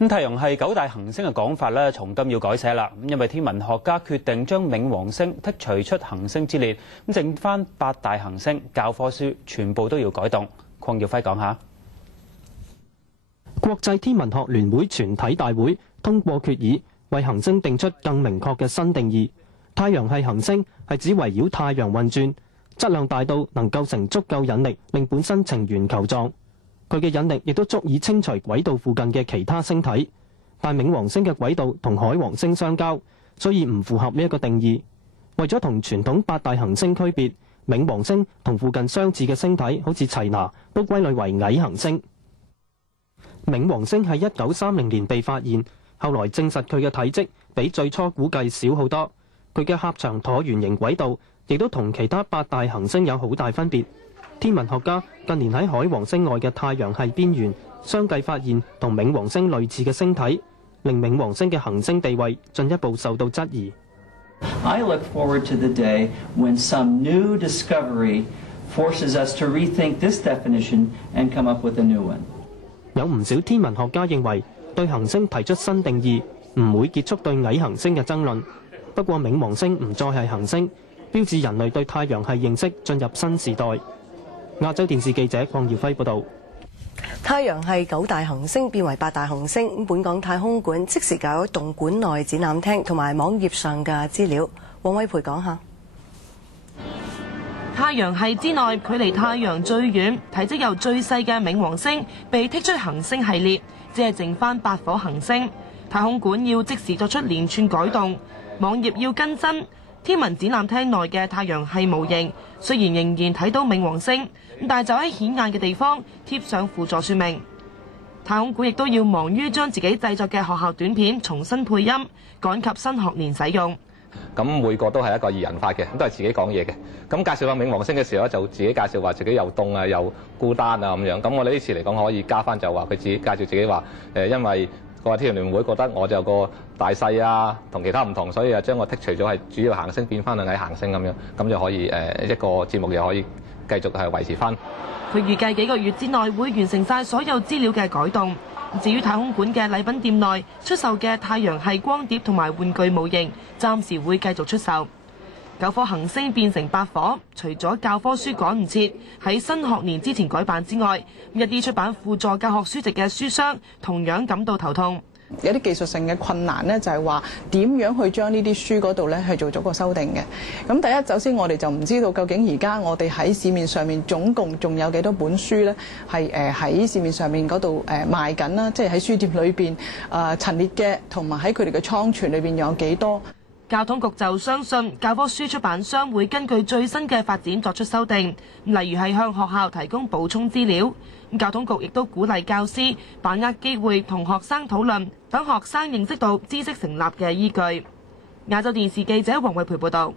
咁太陽系9大行星嘅講法咧，從今要改寫啦。因為天文學家決定將冥王星剔除出行星之列，咁剩翻8大行星，教科書全部都要改動。鄺耀輝講下。國際天文學聯會全體大會通過決議，為行星定出更明確嘅新定義。太陽系行星係指圍繞太陽運轉，質量大到能構成足夠引力，令本身呈圓球狀。佢嘅引力亦都足以清除軌道附近嘅其他星體，但冥王星嘅軌道同海王星相交，所以唔符合呢一個定義。為咗同傳統8大行星區別，冥王星同附近相似嘅星體，好似齊拿，都歸類為矮行星。冥王星喺1930年被發現，後來證實佢嘅體積比最初估計少好多。佢嘅狹長橢圓形軌道亦都同其他8大行星有好大分別。天文學家近年喺海王星外嘅太陽系邊緣相繼發現同冥王星類似嘅星體，令冥王星嘅行星地位進一步受到質疑。I look forward to the day when some new discovery forces us to rethink this definition and come up with a new one. 有唔少天文學家認為，對行星提出新定義唔會結束對矮行星嘅爭論。不過冥王星唔再係行星，標誌人類對太陽系認識進入新時代。亞洲電視記者鄺耀輝報導。太陽系9大行星變為8大行星，本港太空館即時搞動館內展覽廳同埋網頁上嘅資料。黃偉培講下。太陽系之內，距離太陽最遠、體積又最細嘅冥王星被剔出行星系列，只係剩翻8顆行星。太空館要即時作出連串改動，網頁要更新。天文展覽廳內嘅太陽系模型雖然仍然睇到冥王星，但係就喺顯眼嘅地方貼上輔助說明。太空館亦都要忙於將自己製作嘅學校短片重新配音，趕及新學年使用。咁每個都係一個擬人化嘅，都係自己講嘢嘅。咁介紹下冥王星嘅時候就自己介紹話自己又凍啊，又孤單啊咁樣。咁我哋呢次嚟講可以加翻就話佢自己介紹自己話因為個天文聯會覺得我就個大細啊同其他唔同，所以將我剔除咗係主要行星變翻矮行星咁樣，咁就可以一個節目又可以繼續係維持翻。佢預計幾個月之內會完成晒所有資料嘅改動。至於太空館嘅禮品店內出售嘅太陽系光碟同埋玩具模型，暫時會繼續出售。9顆行星變成8顆，除咗教科書趕唔切喺新學年之前改版之外，一啲出版輔助教學書籍嘅書商同樣感到頭痛。有啲技術性嘅困難呢，就係話點樣去將呢啲書嗰度呢去做咗個修訂嘅。咁第一，首先我哋就唔知道究竟而家我哋喺市面上面總共仲有幾多本書呢係喺市面上面嗰度賣緊啦，即係喺書店裏邊陳列嘅，同埋喺佢哋嘅倉存裏邊有幾多。交通局就相信教科書出版商會根據最新嘅發展作出修訂，例如係向學校提供補充資料。交通局亦都鼓勵教師把握機會同學生討論，等學生認識到知識成立嘅依據。亞洲電視記者黃慧培報導。